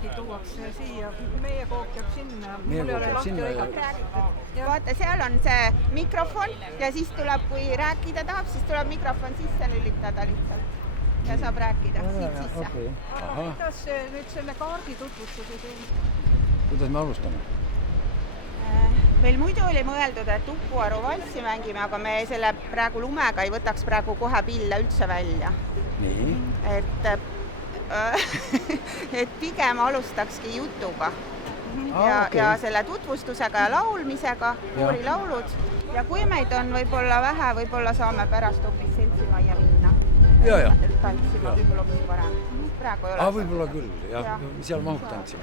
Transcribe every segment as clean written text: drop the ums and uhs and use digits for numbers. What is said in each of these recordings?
midagi tuuakse siia, meie kook jääb sinna. Meie kook jääb sinna ja vaata, seal on see mikrofon ja siis tuleb, kui rääkida tahab, siis tuleb mikrofon sisse lülitada lihtsalt ja saab rääkida siit sisse. Okay. Kuidas nüüd selle kaardi tutvustuse teeme? Kuidas me alustame? Meil muidu oli mõeldud, et Upuaru valssi mängime, aga me selle praegu lumega ei võtaks praegu kohe pille üldse välja. Nii. Et pigem alustakski jutuga ja selle tutvustusega ja laulmisega, koorilaulud. Ja kui meid on võib-olla vähe, võib-olla saame pärast hoopis seltsimajja minna. Ja. Tantsima võib-olla hoopis parem. Praegu ei ole. Võib-olla küll, jah. Seal mahub tantsima.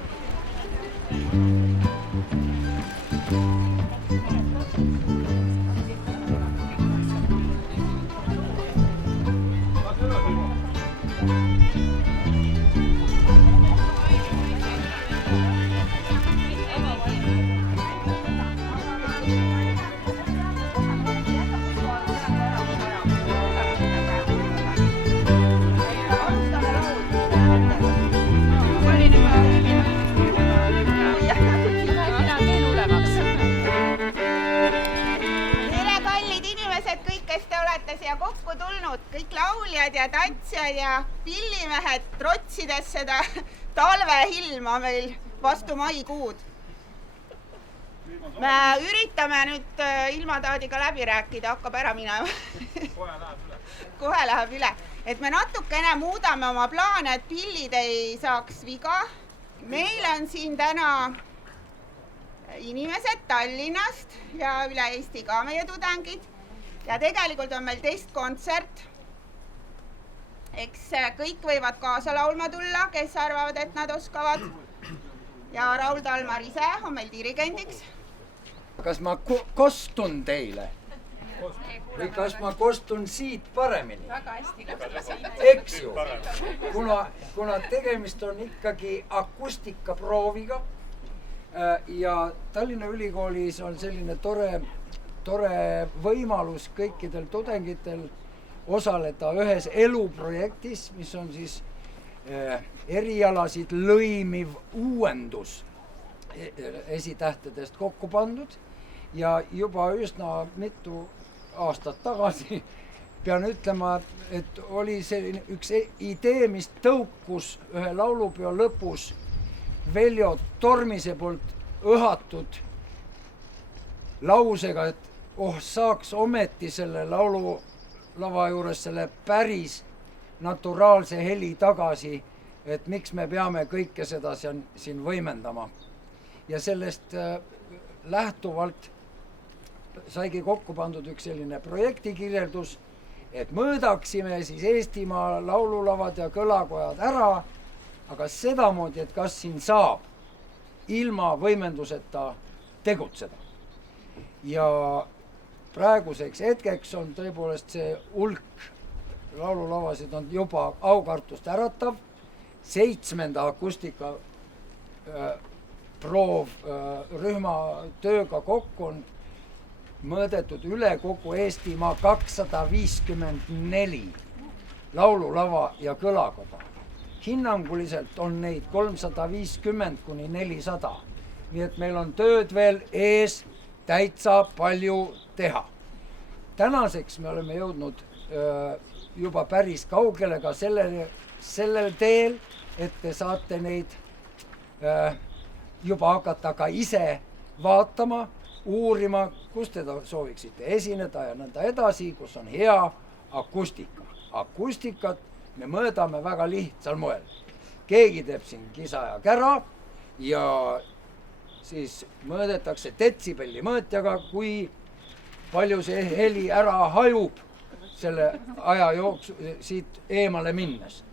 kokku tulnud kõik lauljad ja tantsijad ja pillimehed trotsides seda talvehilma meil vastu maikuud. Me üritame nüüd ilmataadiga läbi rääkida, hakkab ära minema. Kohe läheb üle. Et me natukene muudame oma plaane, et pillid ei saaks viga. Meil on siin täna inimesed Tallinnast ja üle Eesti ka meie tudengid. Ja tegelikult on meil testkontsert. Eks kõik võivad kaasa laulma tulla, kes arvavad, et nad oskavad. Ja Raul Talmar ise on meil dirigendiks. Kas ma kostun teile? Või kas ma kostun siit paremini? Väga hästi. Eks ju, kuna tegemist on ikkagi akustikaprooviga ja Tallinna Ülikoolis on selline tore võimalus kõikidel tudengitel osaleda ühes eluprojektis, mis on siis erialasid lõimiv uuendus esitähtedest kokku pandud ja juba üsna mitu aastat tagasi pean ütlema, et oli selline üks idee, mis tõukus ühe laulupeo lõpus Veljo Tormise poolt õhatud lausega, et saaks ometi selle laululava juures selle päris naturaalse heli tagasi, et miks me peame kõike seda siin võimendama. Ja sellest lähtuvalt saigi kokku pandud üks selline projektikirjeldus, et mõõdaksime siis Eestimaa laululavad ja kõlakojad ära, aga sedamoodi, et kas siin saab ilma võimenduseta tegutseda. Ja praeguseks hetkeks on tõepoolest see hulk laululavasid on juba aukartust äratav. 7. akustika proov rühma tööga kokku on mõõdetud üle kogu Eestimaa 254 laululava ja kõlakoda. Hinnanguliselt on neid 350 kuni 400. Nii et meil on tööd veel ees täitsa palju teha. Tänaseks me oleme jõudnud juba päris kaugele ka sellel teel, et te saate neid juba hakata ka ise vaatama, uurima, kus te sooviksite esineda ja nõnda edasi, kus on hea akustika. Akustikat me mõõdame väga lihtsal moel. Keegi teeb siin kisa ja kära ja siis mõõdetakse detsibelli mõõtjaga, kui palju see heli ära hajub selle aja jooksu siit eemale minnes.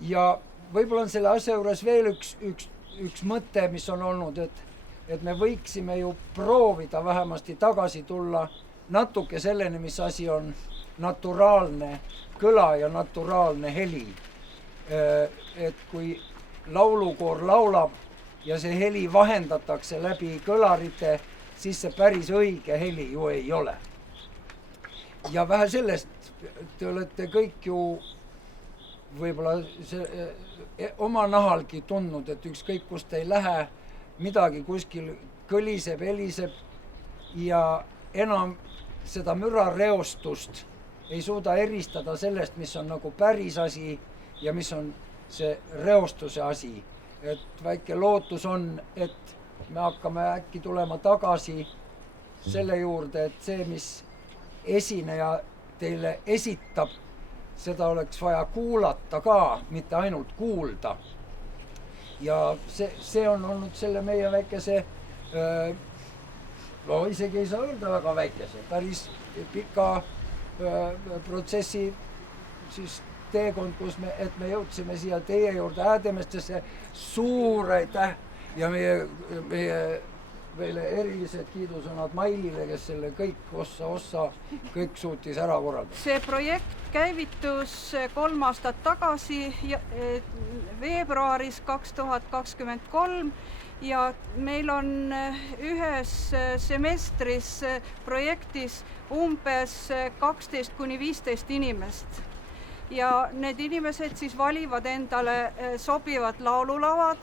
Ja võib-olla on selle asja juures veel üks mõte, mis on olnud, et me võiksime ju proovida vähemasti tagasi tulla natuke selleni, mis asi on naturaalne kõla ja naturaalne heli. Et kui laulukoor laulab ja see heli vahendatakse läbi kõlarite, siis see päris õige heli ju ei ole. Ja vähe sellest, te olete kõik ju võib-olla oma nahalgi tundnud, et ükskõik kust ei lähe, midagi kuskil kõliseb, heliseb ja enam seda mürareostust ei suuda eristada sellest, mis on nagu päris asi ja mis on see reostuse asi. Et väike lootus on, et me hakkame äkki tulema tagasi selle juurde, et see, mis esineja teile esitab, seda oleks vaja kuulata ka, mitte ainult kuulda. Ja see on olnud selle meie väikese, no isegi ei saa öelda väga väikese, päris pika protsessi siis teekond, et me jõudsime siia teie juurde Häädemeestesse. Suur aitäh ja meile erilised kiidusõnad Mailile, kes selle kõik ossa kõik suutis ära korraldada. See projekt käivitus 3 aastat tagasi veebruaris 2023 ja meil on ühes semestris projektis umbes 12–15 inimest. Ja need inimesed siis valivad endale sobivad laululavad.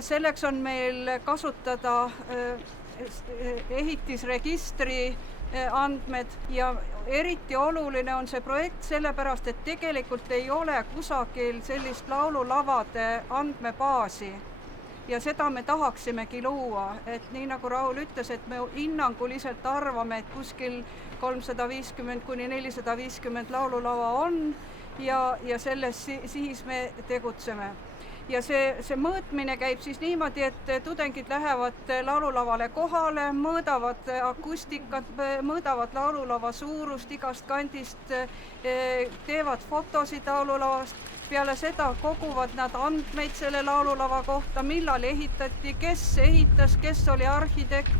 Selleks on meil kasutada ehitisregistri andmed ja eriti oluline on see projekt sellepärast, et tegelikult ei ole kusagil sellist laululavade andmebaasi. Ja seda me tahaksimegi luua, et nii nagu Raul ütles, et me hinnanguliselt arvame, et kuskil 350–450 laululava on ja selles siis me tegutseme. Ja see mõõtmine käib siis niimoodi, et tudengid lähevad laululavale kohale, mõõdavad akustikat, mõõdavad laululava suurust igast kandist, teevad fotosid laululavast, peale seda koguvad nad andmeid selle laululava kohta, millal ehitati, kes ehitas, kes oli arhitekt,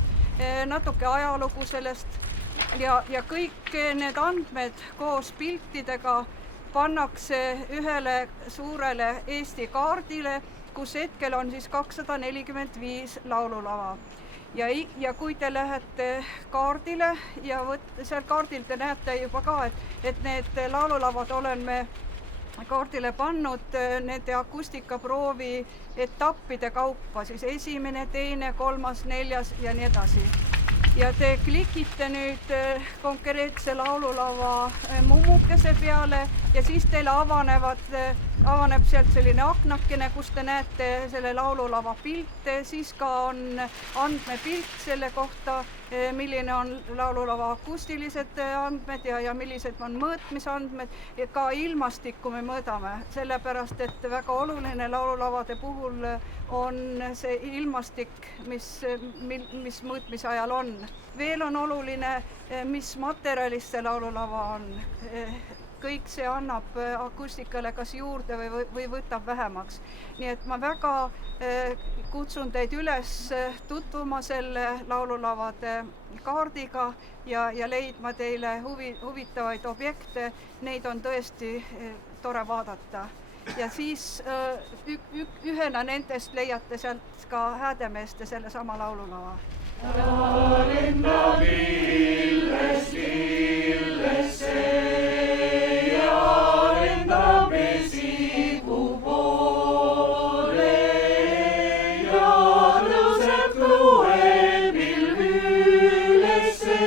natuke ajalugu sellest ja kõik need andmed koos piltidega pannakse ühele suurele Eesti kaardile, kus hetkel on siis 245 laululava. Ja kui te lähete kaardile ja seal kaardil te näete juba ka, et need laululavad olen me kaardile pannud nende akustikaproovi etappide kaupa, siis 1., 2., 3., 4. ja nii edasi. Ja te klikite nüüd konkreetse laululava mummukese peale ja siis teile avaneb sealt selline aknakene, kus te näete selle laululava pilte, siis ka on andmepilt selle kohta, milline on laululava akustilised andmed ja millised on mõõtmisandmed ja ka ilmastikku me mõõdame, sellepärast et väga oluline laululavade puhul on see ilmastik, mis mõõtmise ajal on. Veel on oluline, mis materjalist see laululava on. Kõik see annab akustikale kas juurde või võtab vähemaks. Nii et ma väga kutsun teid üles tutvuma selle laululavade kaardiga ja leidma teile huvitavaid objekte. Neid on tõesti tore vaadata. Ja siis ühena nendest leiate sealt ka Häädemeeste selle sama laululava. Lenda lillest lillesse ja lenda mesikuu poole ja tõuseb luepilv ülesse,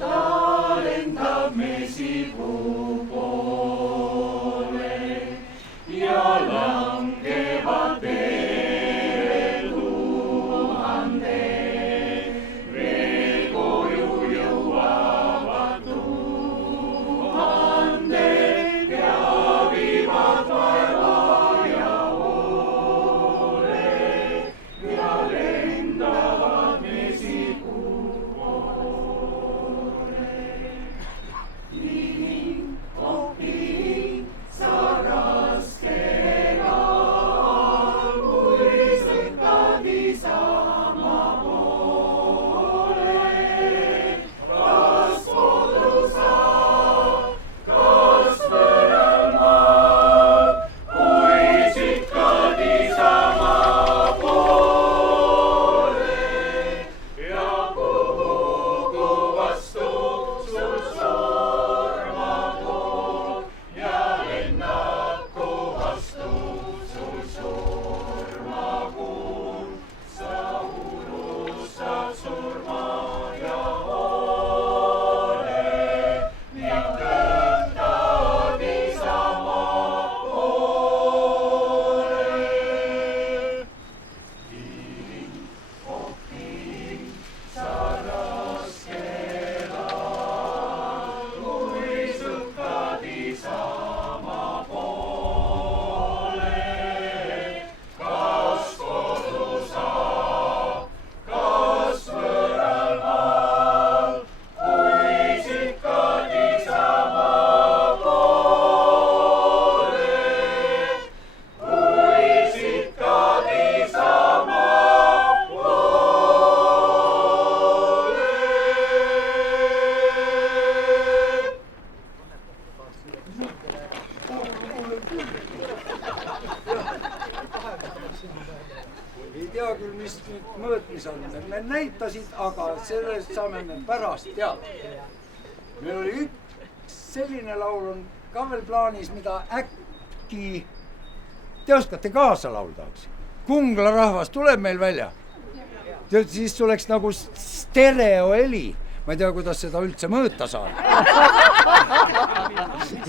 ta lendab mesikuu poole ja langevad veel koju jõuavad. mis nüüd mõõtmisandmed meil näitasid, aga sellest saame me pärast teada. Meil oli üks selline laul on ka veel plaanis, mida äkki te oskate kaasa laulda. Kungla rahvas tuleb meil välja. Siis tuleks nagu stereoheli. Ma ei tea, kuidas seda üldse mõõta saab.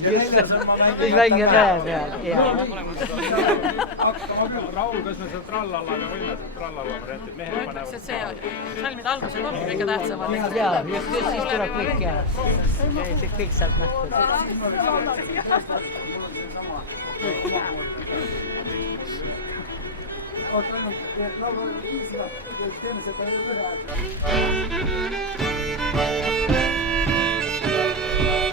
Väike päev peal. Raul, kas me seda trallalaga võime trallala varianti? Ma ütleks, et see salmide algused on kõige tähtsamad. Jaa, just siis tuleb kõik jah. See kõik saab nähtud.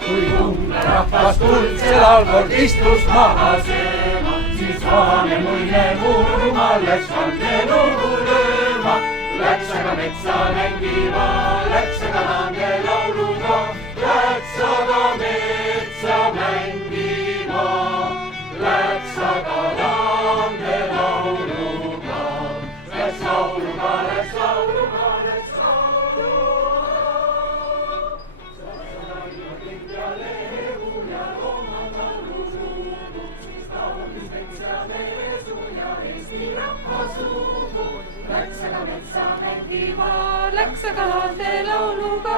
Kui Kungla rahvas kuldsel allkord istus maha sööma, siis vahane muine muruma läks vandelugu lööma. Läks aga metsa mängima, läks aga lande lauluga, läks aga metsa mängima, läks aga lande lauluga, läks lauluga, läks lauluga, läks lauluga. Läks aga metsa mängima, läks aga lande lauluga,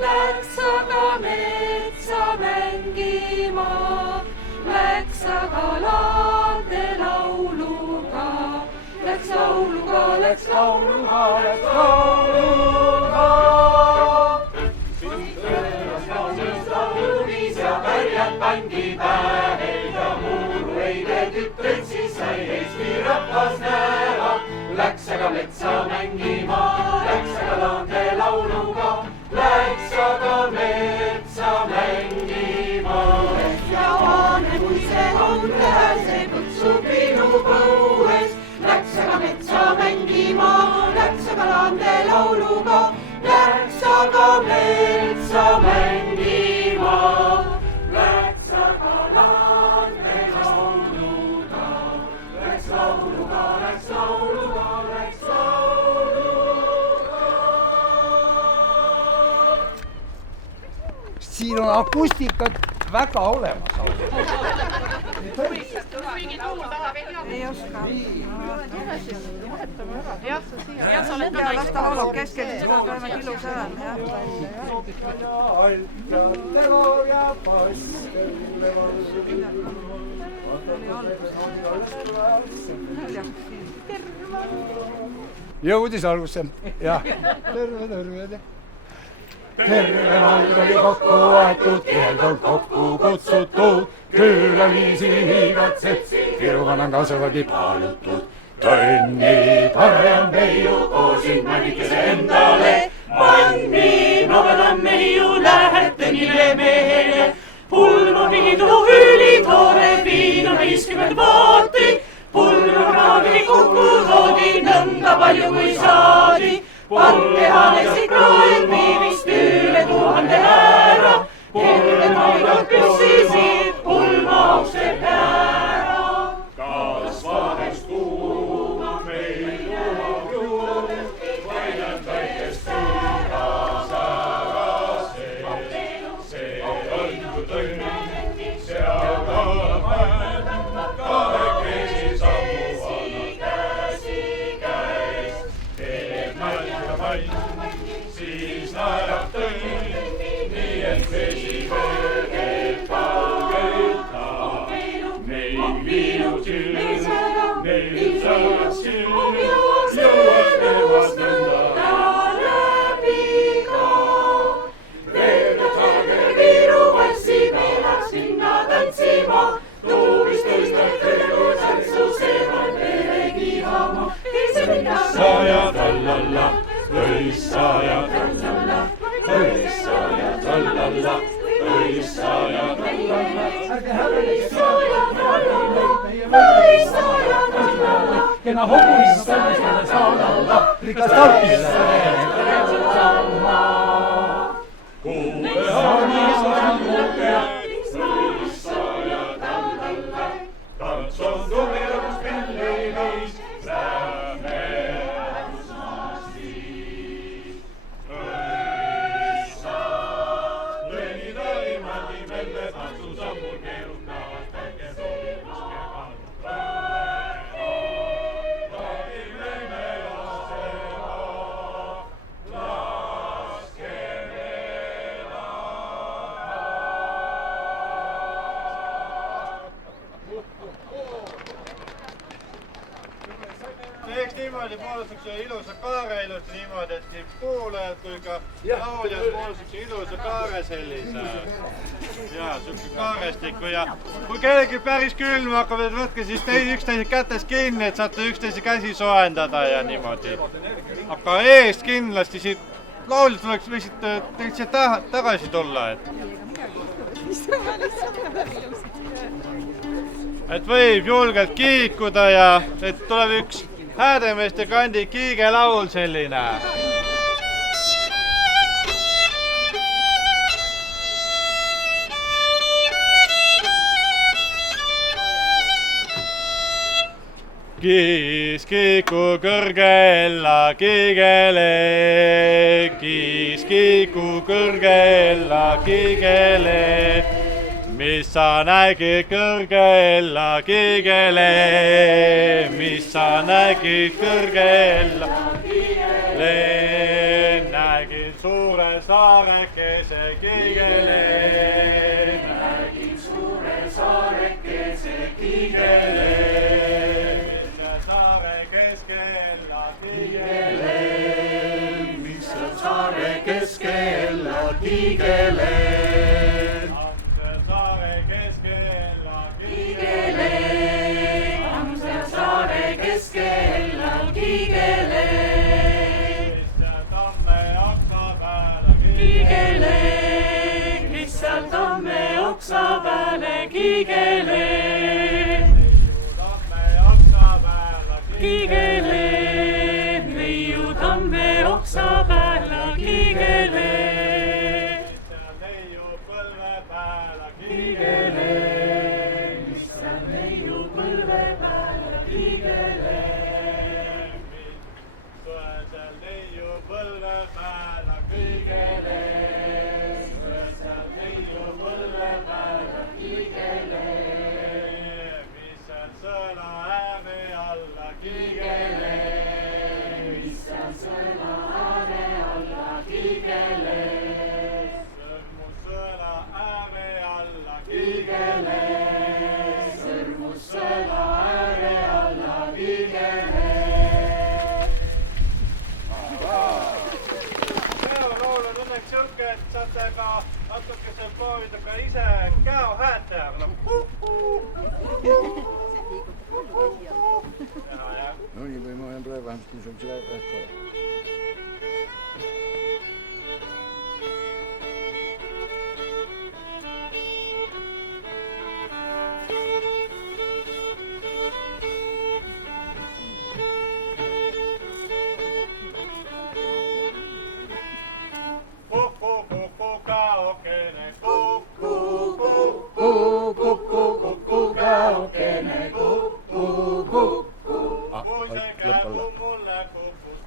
läks aga metsa mängima, läks aga lande lauluga, läks lauluga, läks lauluga, läks lauluga. Siis lauluviis ja pärjad pandi pähe ja muuru eile tütred siis sai Eesti rahvas näha. Läks aga metsa mängima, läks aga lande lauluga, läks aga metsa mängima. Ja vaane kui see on käes, see kutsub minu põues. Läks aga metsa mängima, läks aga lande lauluga, läks aga metsa mängima, läks aga lande lauluga, läks lauluga, läks lauluga, läks lauluga. Siin on akustikat väga olemas. Ei oska. Ja sa oled ka Ja las ta laulab keskelt, seda peame ilus hääl. Jõudis algusse. Jah. Terve. Terve vald oli kokku aetud, ühel kord kokku kutsutud, külla viisi hiigatsed, Virumaal on kasvavagi palutud. Tönni parem meiu koosin mannikese endale, manni nobedan meiu lähete nile mehele. Pulma piidu ülitoore viin on 50 vaati, pulma kraadi kokku toodi nõnda palju kui saadi. Partehanesid kroenviivist üle 1000 ära, terve taigad püssisid pulma auste ära. Kas vahest kuuma meil juhab juurde, vaidad väikest sügas ära see on ju tõnn, seal kalamad, kahekesi sammuvad käsi käes, teeb nalja mall, siis naerab tõnn, nii et vesi veedeb kaugelt ta. Meil viinud silm, meil sõnas silm, jõuab temast nõnda läbi ka. Veelne saage Viru vassi, me läks sinna tantsima, tuumis tõistab kõrgu tantsu, see on peregi hama. Saja tallalla, õissaja tallalla, õissaja tallalla, õissaja tallalla, õissaja tallalla, õissaja tallalla, kena hobista selle saadalla, rikas talpisse samma. Kuule hanis ammuke, õissaja tallalla, tants on tumedas pillivis, lähme siis niimoodi moodustakse ilusa kaare ilusti niimoodi, et nii kuulajad kui ka lauljad moodustakse ilusa kaare sellise. Ja, siuke kaarestiku ja kui kellelgi päris külm hakkab, et võtke siis üksteise kätes kinni, et saate üksteise käsi soojendada ja niimoodi. Aga eest kindlasti siit lauljad tuleks võisid täitsa tagasi tulla, et võib julgelt kiikuda ja et tuleb üks Häädemeeste kandi kiigelaul selline. Kiiskiku kõrgella kiigele, kiiskiku kõrgella kiigele, mis sa nägid kõrgella kiigele, mis sa nägid kõrgella kiigele, nägin suure saarekese kiigele, nägin suure saarekese kiigele. Mis on saare keskella kiigele? On see saare keskella kiigele? On see saare keskella kiigele? Kes seal tamme oksa peale kiigele? Kes seal tamme oksa peale kiigele? Kiigele, neiu tamme oksa päällä kiigele. Missä neiu põlve päällä kiigele. Missä neiu põlve päällä kiigele. Suesel neiu põlve päällä kiigele. Suesel neiu põlve päällä kiigele. Missä sõna ääme alla kiigele, mis on sõna ääme alla kiigele. Sõrmus sõna ääme alla kiigele, sõrmus sõna ääme alla kiigele. Peolaul on õnneks siuke, et saate ka natukese proovida ka ise käo häält teha. No nii või ma olen praegu vähemalt niisuguse lähtva.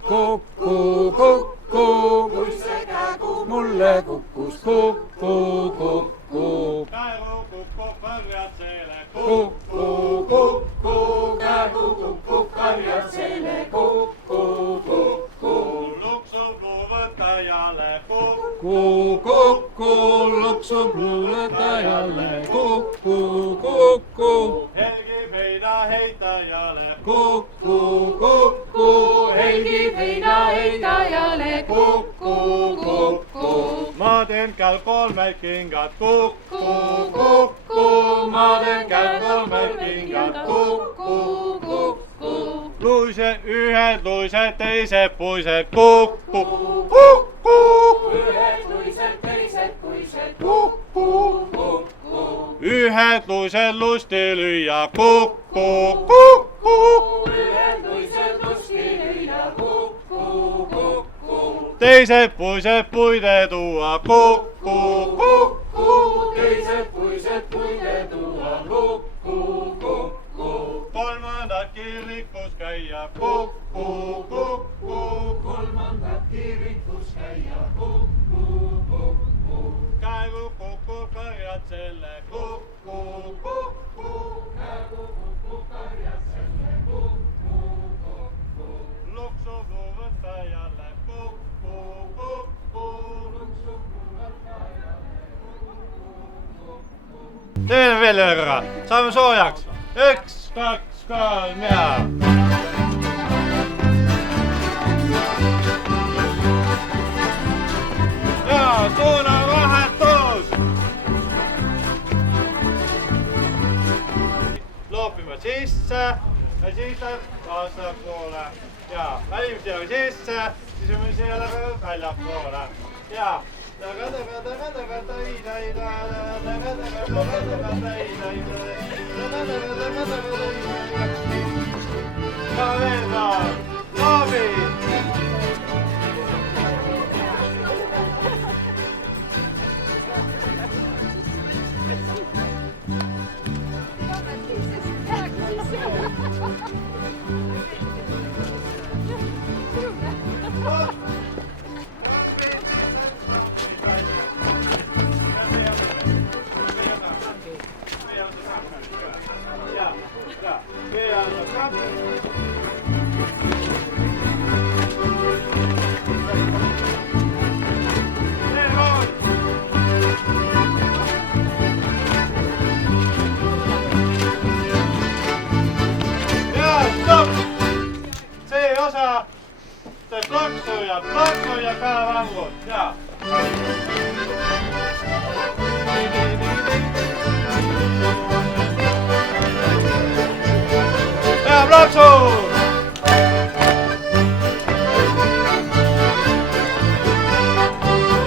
Kukku, kukku, mulle kukkus kukku, kukku. Käru kukku karjatsele, Kukku, kukku, käru kukku karjatsele, kukku, kukku. luksupuu võtajale, Kukku, kukku, luksupluuletajalle, kukku, kukku. helgi peida heitajale, Kukku, kukku, helgi peida heitajale, kukku, kukku. ma teen käel kolmed kingad, kukku, Kukku, ma teen käel kolmed kingad, kukku, kukku. luised, ühed luised, teised puised, kukku, kukku. Ühed luised, teised puised, kukku, kukku. ühed luised lusti lüüa, kukku, kukku. Ühed luised lusti lüüa, kukku, kukku. teised puised puide tuua, kukku, kukku. Teised puised puide tuua, kukku, kukku. kolmandat kirikus käia, kukku, kukku. Kolmandat kirikus käia, kukku, kukku. käigu kukku karjatsele, kukku, kukku. Käigu kukku karjatsele, kukku, kukku. luksupuu võtajale, kukku, kukku. teeme veel ühe korra, saame soojaks. 1, 2, 3 ja. suunavahetus. Loopime sisse ja siis läheb vastapoole. Ja välimisijaga sisse, siis on siia väljapoole. Ja ja veel kord, loobi! Plaksu ja päävangud, jaa. Ja plaksu!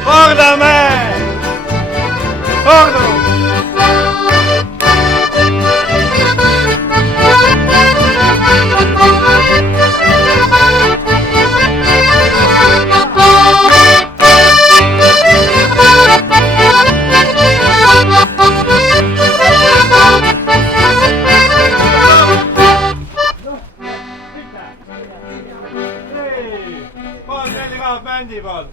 Kordame! Kordu! Bändi poolt.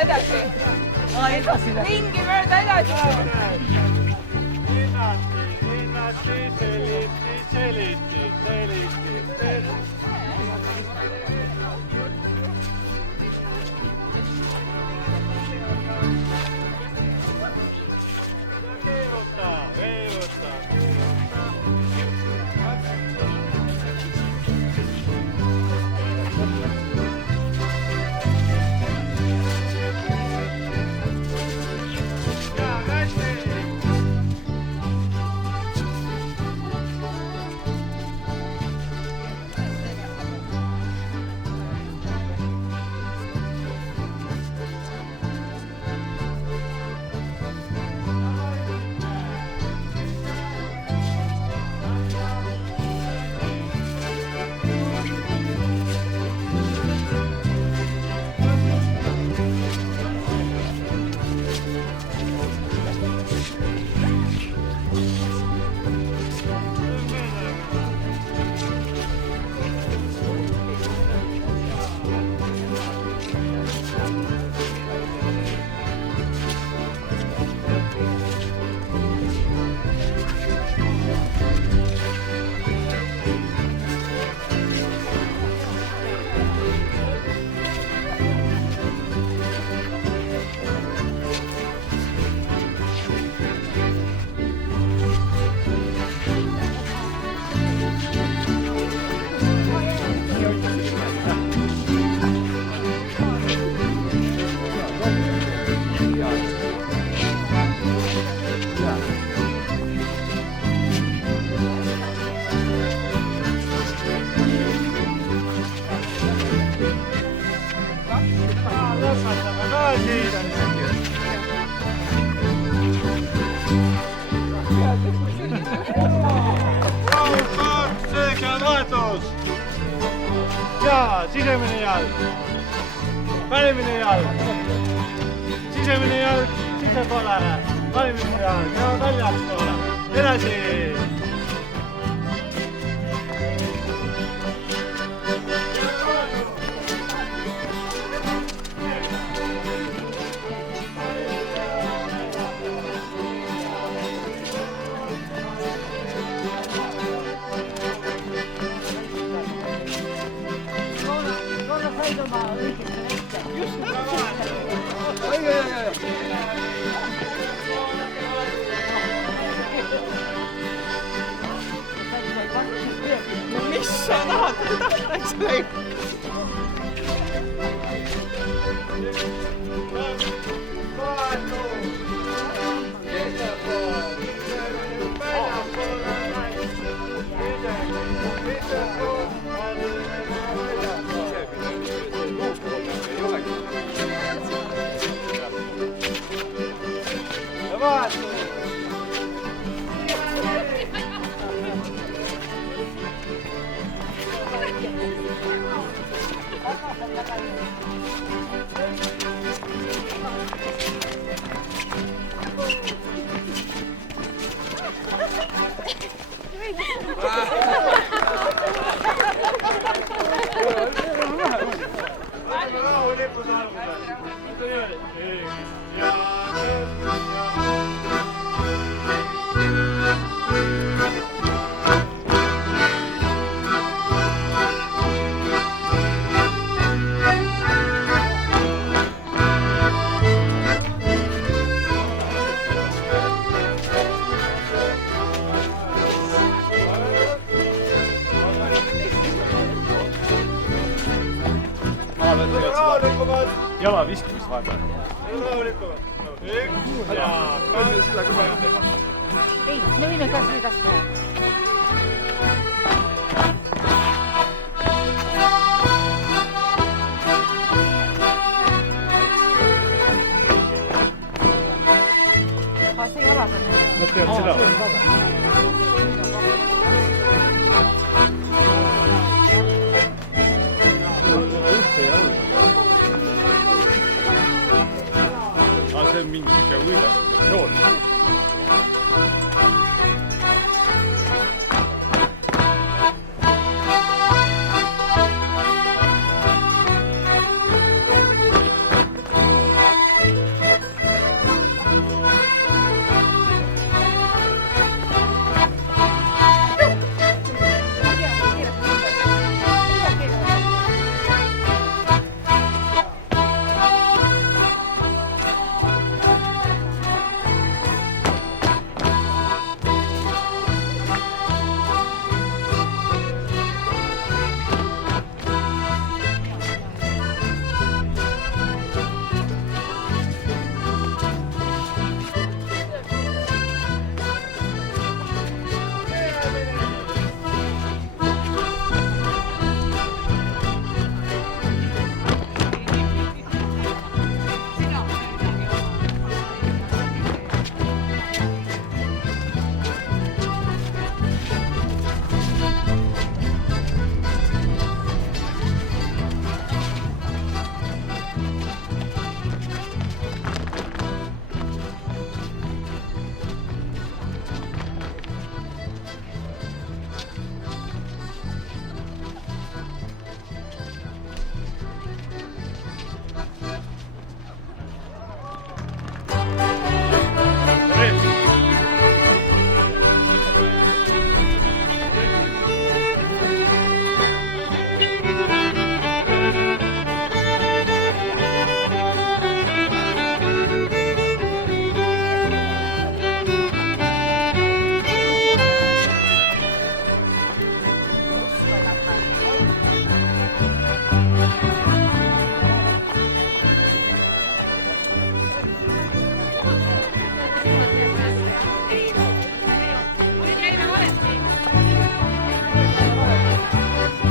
mööda edasi. Ringi mööda edasi. Hinnati, seliti. Veivuta. Ja, sisemine jalg, välimine jalg, sisemine jalg, sisepoole, välimine jalg ja väljaspoole, edasi. Mis sa tahad, tahaks lõi? Jala viskamist vahepeal. Rahulikumalt. Üks ja kaks. Silla ka vaja teha. Ei, me võime ka seda teha. See jalad on nüüd. Nad teevad seda. See on mingi siuke võimas versioon.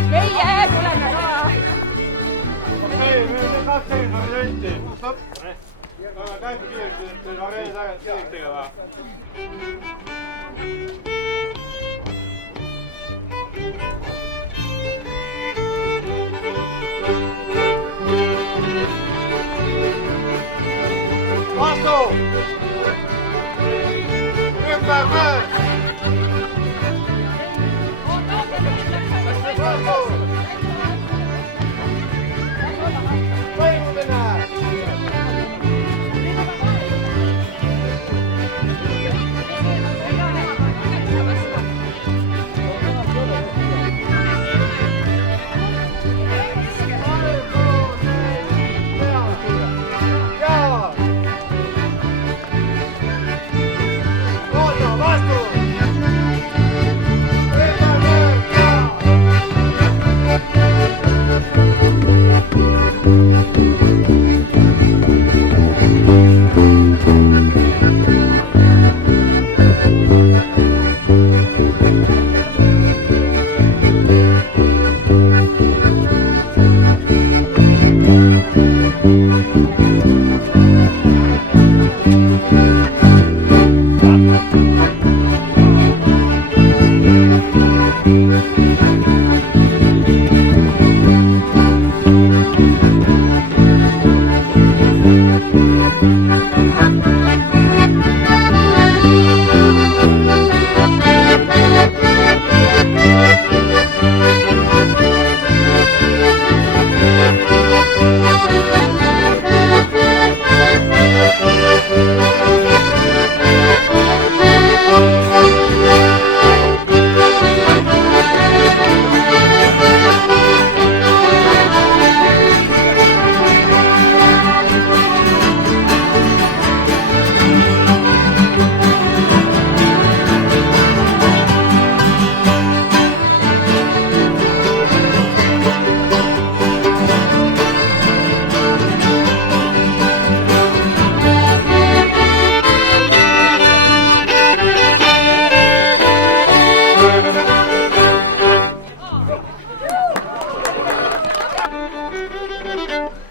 Meie tuleme ka. Okei, meil on 20%. Stopp. Aga käib kiiresti, et areeni tagasi kiiresti tegema. Vastu! Ümber mööd! Vastu! Võimumine!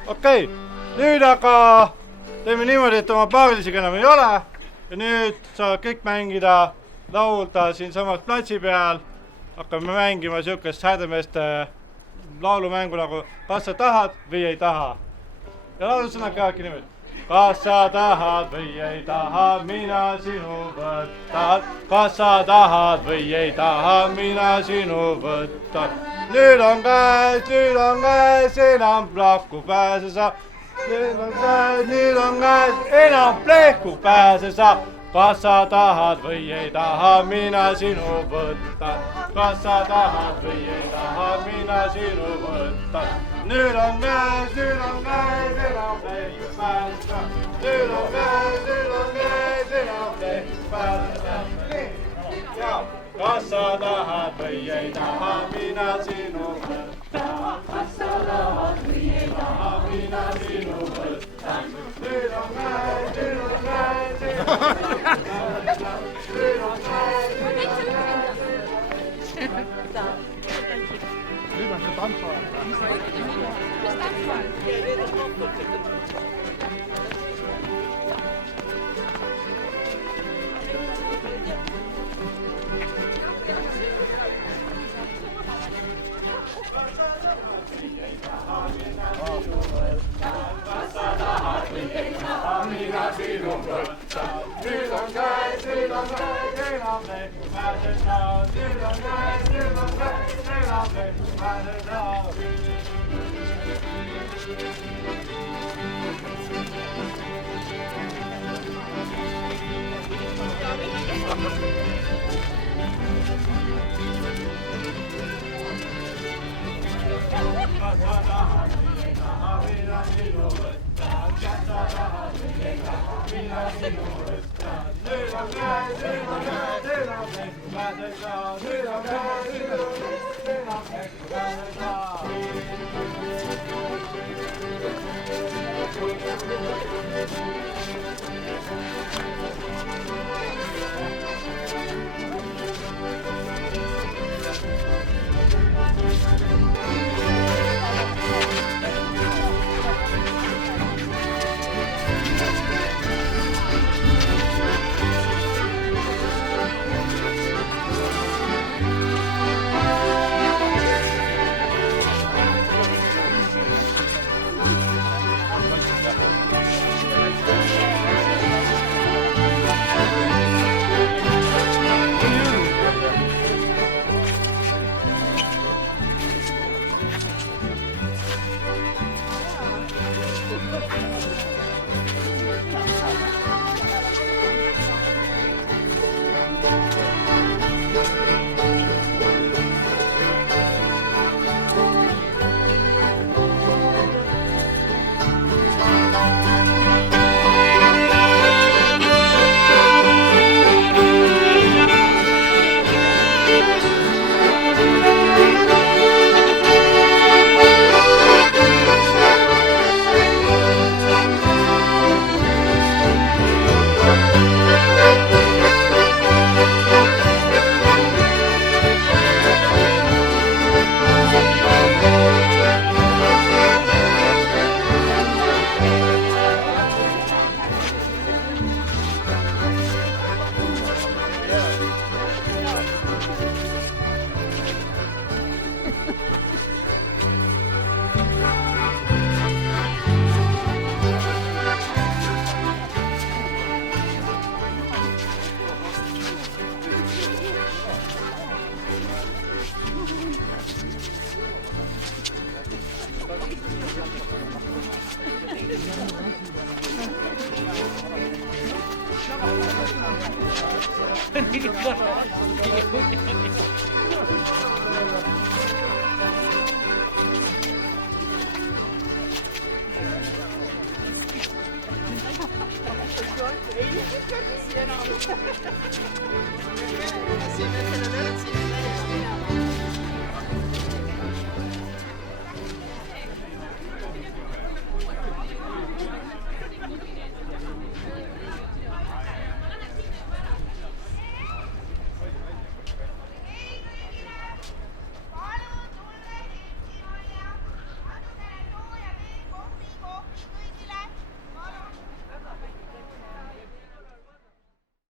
Okei, nüüd aga teeme niimoodi, et oma paarilisega enam ei ole ja nüüd saavad kõik mängida, laulda siinsamas platsi peal. Hakkame mängima siukest häädemeeste laulumängu nagu kas sa tahad või ei taha. Ja laulusõna käivadki niimoodi. Kas sa tahad või ei taha, mina sinu võtan. Kas sa tahad või ei taha, mina sinu võtan. Nüüd on käes, enam plahku pääse sa. Nüüd on käes, enam plehku pääse sa. Kas sa tahad või ei taha, mina sinu võtan. Kas sa tahad või ei taha, mina sinu võtan. Nüüd on käes, enam plehku pääse sa. Nüüd on käes, enam plehku pääse sa. Kas sa tahad või ei taha, mina sinu võtan. Kas sa tahad või ei taha, mina sinu võtan. Nüüd on käes, enam plehku pääse sa. Nüüd on käes, nüüd on see tantsuaeg. Mis tantsuaeg? Nüüd on käes, enam plehku pääse sa. Nüüd on käes, enam plehku pääse sa. Esimesele